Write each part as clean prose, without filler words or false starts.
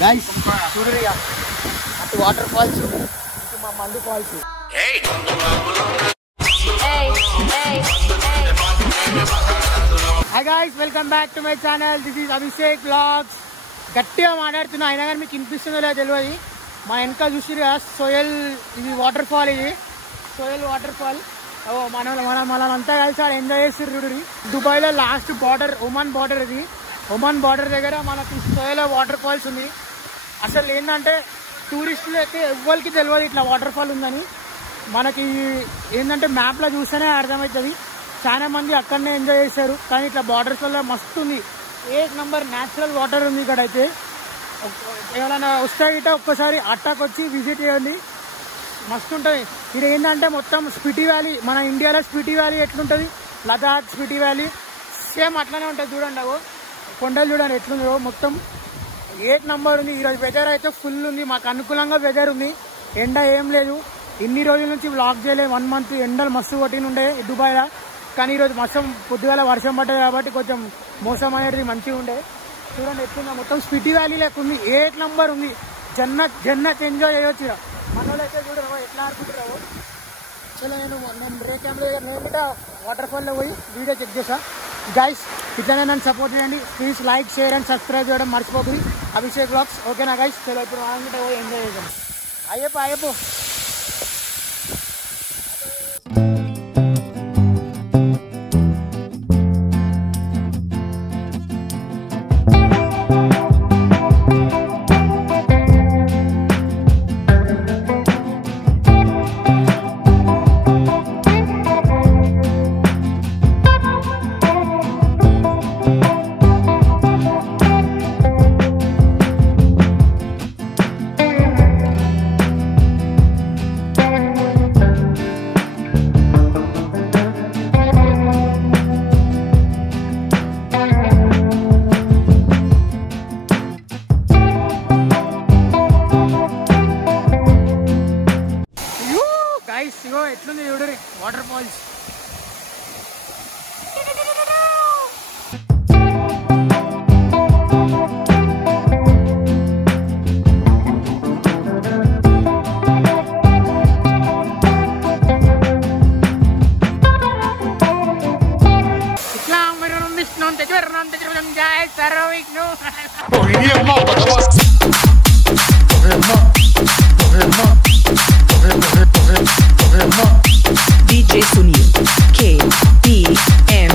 Guys చూడరు అటు water falls ఇటు మా మందు falls. Hi guys, welcome back to my channel. This is Abhishek vlogs. గట్టిగా మాట్లాడుతున్నా అయినా కానీ మీకు వినిపిస్తుందో లేదో తెలియదు. మా వెనక చూసిరు కదా సోయల్, ఇది వాటర్ ఫాల్, ఇది సోయల్ వాటర్ ఫాల్. మనంతా కలిసి ఆడ ఎంజాయ్ చేస్తారు. దుబాయ్లో లాస్ట్ బార్డర్ ఒమాన్ బార్డర్, ఇది ఒమాన్ బార్డర్ దగ్గర మనకి సోయల్ వాటర్ ఫాల్స్ ఉంది. అసలు ఏంటంటే టూరిస్టులు అయితే ఎవ్వరికి తెలియదు ఇట్లా వాటర్ ఫాల్ ఉందని. మనకి ఏంటంటే మ్యాప్లో చూస్తేనే అర్థమవుతుంది. చాలా మంది అక్కడనే ఎంజాయ్ చేశారు. కానీ ఇట్లా బార్డర్స్ వల్ల మస్తు ఉంది, 8 నంబర్ న్యాచురల్ వాటర్ ఉంది ఇక్కడ. అయితే ఏమైనా వస్తే ఇట ఒక్కసారి అట్టాక్ వచ్చి విజిట్ చేయండి, మస్తు ఉంటుంది. ఇది ఏంటంటే మొత్తం స్పిటి వ్యాలీ, మన ఇండియాలో స్పిటి వ్యాలీ ఎట్లుంటుంది, లదాఖ్ స్పిటి వ్యాలీ సేమ్ అట్లానే ఉంటుంది. చూడండి అగో కొండలు చూడండి ఎట్లుందో, మొత్తం 8 నంబర్ ఉంది. ఈరోజు వెదర్ అయితే ఫుల్ ఉంది, మాకు అనుకూలంగా వెదర్ ఉంది, ఎండ ఏం లేదు. ఇన్ని రోజుల నుంచి వ్లాగ్ చేయలేదు, 1 మంత్ ఎండలు మస్తు కొట్టిన ఉండే దుబాయ్లో. కానీ ఈరోజు మొత్తం పొద్దుగాల వర్షం పడ్డది కాబట్టి కొంచెం మోసం అనేది మంచిగా ఉండే. చూడండి ఎట్లుందో, మొత్తం స్పిటి వ్యాలీ లెక్క ఉంది, 8 నంబర్ ఉంది. జన్నత్ ఎంజాయ్ చేయొచ్చు. మన వాళ్ళు అయితే చూడరు ఎట్లా ఆడుకుంటారో. చలో నేను రే కెమెరా దగ్గర నేను కూడా వాటర్ ఫాల్లో పోయి వీడియో చెక్ చేసా. గైస్ ఇట్లనే నన్ను సపోర్ట్ చేయండి please. Like, share and subscribe చేయడం మర్చిపోతుంది. అభిషేక్ వ్లాగ్స్ ఓకేనా గైస్? చలో ఇప్పుడు ఆనందంగా పోయి ఎంజాయ్ చేద్దాం. అయ్యప్పో ఎట్లుంది చూడరి వాటర్ ఫాల్స్. ఇట్లా DJ Sunil KPM.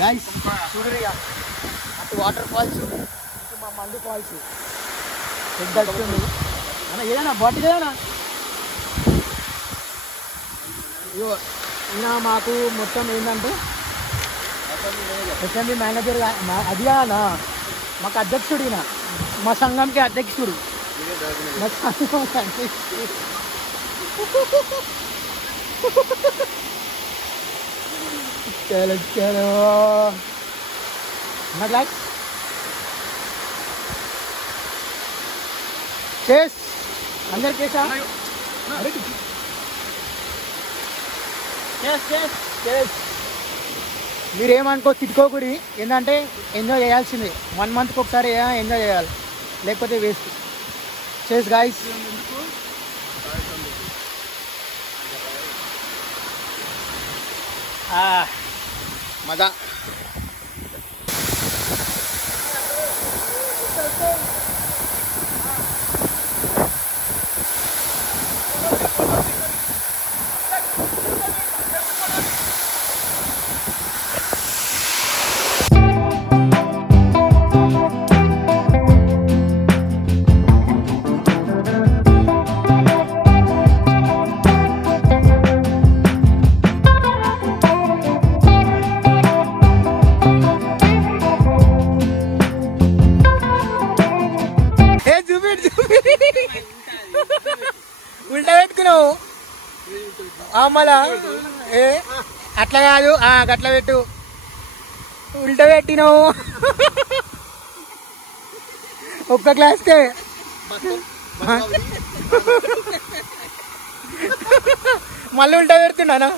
గైస్ చూడరు అటు వాటర్ ఫాల్స్ ఇటు మా మందు ఫాల్స్. పెద్ద అన్న ఏదైనా బాటిల్ ఏదైనా ఈయన మాకు మొత్తం ఏంటంటే ఎస్ఎంబి మేనేజర్ అది కాదా మాకు అధ్యక్షుడు, ఈయన మా సంఘంకి అధ్యక్షుడు. మా సంఘం చలో చలో मतलब చేస్ అందరు కేసా మీరేమనుకో తిట్టుకోకూడి ఏంటంటే ఎంజాయ్ చేయాల్సిందే 1 మంత్కి ఒకసారి ఎంజాయ్ చేయాలి లేకపోతే వేస్ట్ చేస్ గాయస్ మజా ఉల్టా పెట్టుకున్నావు మళ్ళా ఏ అట్లా కాదు గట్ల పెట్టు ఉల్టా పెట్టినావు ఒక్క క్లాస్కే మళ్ళీ ఉల్టా పెడుతున్నానా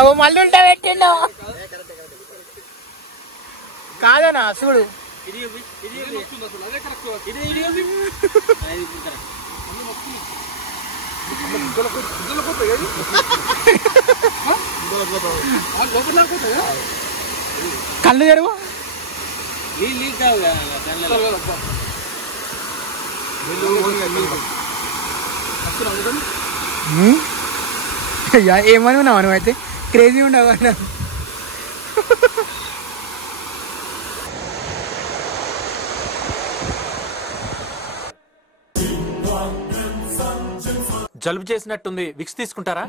అవు మళ్ళీ ఉల్టా పెట్టిండు కాదనా చూడు కళ్ళు తెరువు ఏమని ఉన్నావు నువ్వు అయితే క్రేజీ ఉండవు జలుబు చేసినట్టుంది విక్స్ తీసుకుంటారా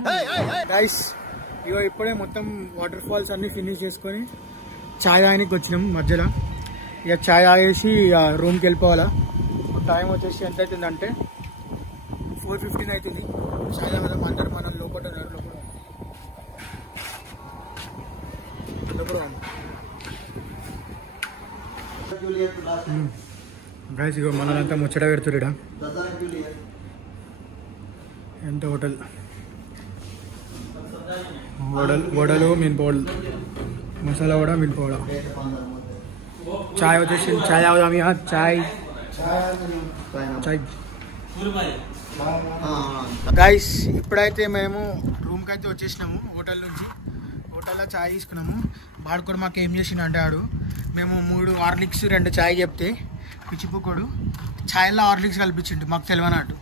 గైస్ ఇగో ఇప్పుడే మొత్తం వాటర్ ఫాల్స్ అన్ని ఫినిష్ చేసుకొని చాయ్ తాగడానికి వచ్చినాం మధ్యలో ఇక చాయ్ తాగేసి రూమ్కి వెళ్ళిపోవాలా టైం వచ్చేసి ఎంత అవుతుందంటే 4:15 అవుతుంది చాయ్ తాగడం అందరు మనం లోపల గైస్ ఇగో మనలంతా ముచ్చట పెడుతురు ఎంత హోటల్ వడలు మినపవడ మసాలా వడ మినపవడ చాయ్ వచ్చేసి చాయ్ తాగుదాం ఇక చాయ్ చాయ్ గైస్ ఇప్పుడైతే మేము రూమ్కి అయితే వచ్చేసినాము హోటల్ నుంచి హోటల్లో చాయ్ తీసుకున్నాము వాడు కూడా మాకు ఏం చేసిండు అంటే ఆడు మేము 3 హార్లిక్స్ 2 చాయ్ చెప్తే పిచ్చిపుకోడు ఛాయ్లో హార్లిక్స్ కల్పించిండు మాకు తెలియనట్టు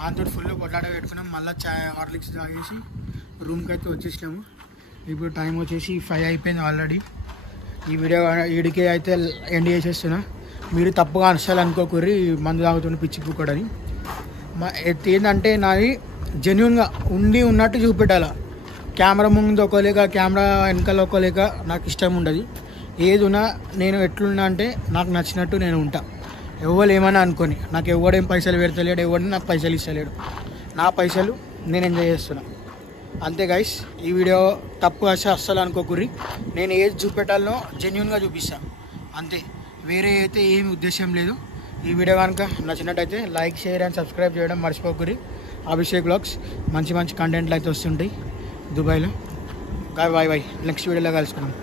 దాంతో ఫుల్ కొట్లాట పెట్టుకున్నాం మళ్ళీ చాయ్ హార్లిక్స్ తాగేసి రూమ్కి అయితే వచ్చేసినాము ఇప్పుడు టైం వచ్చేసి 5 అయిపోయింది ఆల్రెడీ ఈ వీడియో వీడికి అయితే ఎండ్ చేసేస్తున్నా మీరు తప్పుగా అసలు అనుకోకూరి మందు తాగుతున్న పిచ్చిపుకోడని ఏంటంటే నాది జెన్యున్గా ఉన్నట్టు చూపెట్టాలి కెమెరా ముందు ఒకలేక కెమెరా వెనకాల ఒకలేక నాకు ఇష్టం ఉండదు ఏది ఉన్నా నేను ఎట్లున్నా అంటే నాకు నచ్చినట్టు నేను ఉంటా ఎవరు ఏమైనా అనుకొని నాకు ఎవడేం పైసలు పెడతలేడు ఎవడిని నాకు పైసలు ఇస్తలేడు నా పైసలు నేను ఎంజాయ్ చేస్తున్నా అంతే గైస్ ఈ వీడియో తప్పు అస్సలు అనుకోకుర్రి నేను ఏది చూపెట్టాలనో జెన్యున్గా చూపిస్తాను అంతే వేరే అయితే ఏమి ఉద్దేశం లేదు ఈ వీడియో కనుక నచ్చినట్టయితే లైక్ షేర్ అండ్ సబ్స్క్రైబ్ చేయడం మర్చిపోకుర్రి అభిషేక్ వ్లాగ్స్ మంచి కంటెంట్లు అయితే వస్తుంటాయి దుబాయ్లో బాయ్ నెక్స్ట్ వీడియోలో కలుసుకున్నాం